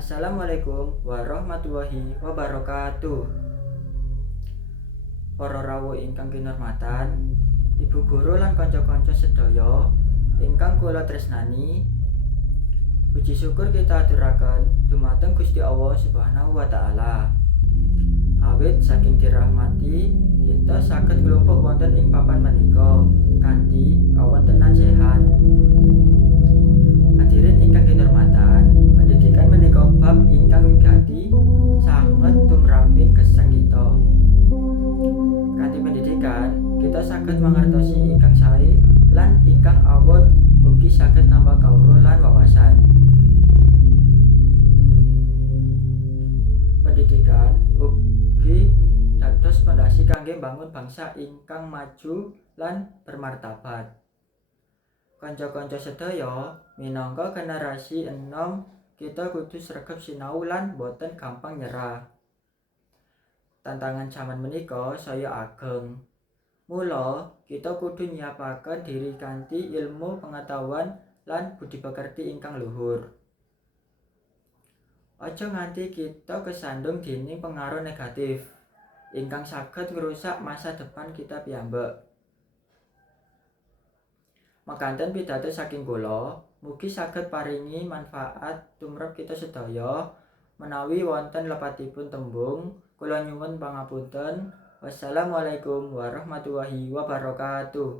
Assalamualaikum warahmatullahi wabarakatuh. Para rawuh ingkang kinurmatan, Ibu guru lan kanca-kanca sedaya ingkang kula tresnani, puji syukur kita aturaken dumateng Gusti Allah Subhanahu wa taala. Awit saking dirahmati, kita saged kelompok wonten ing papan menika kanthi kawontenan sehat. Hadirin ingkang kinurmatan, pendidikan menika bab ingkang wigati sanget tumraping gesang kita. Kanthi pendidikan, kita saged mangertosi ingkang sae lan ingkang awon, ugi saged nambah kawruh lan wawasan. Pendidikan ugi dados pondasi kangge mbangun bangsa ingkang maju lan bermartabat. Kanca-kanca sedaya, minangka generasi enom, kita kudu sregep sinau lan boten gampang nyerah. Tantangan zaman menika saya ageng. Mula kita kudu nyiapaken diri kanthi ilmu pengetahuan lan budi pekerti ingkang luhur. Aja nganti kita kesandung dening pengaruh negatif ingkang saged ngrusak masa depan kita piyambak. Mekaten pidato saking kula, mugi saged paringi manfaat tumrap kita sedaya. Menawi wonten lepatipun tembung, kula nyuwun pangapunten. Wassalamualaikum warahmatullahi wabarakatuh.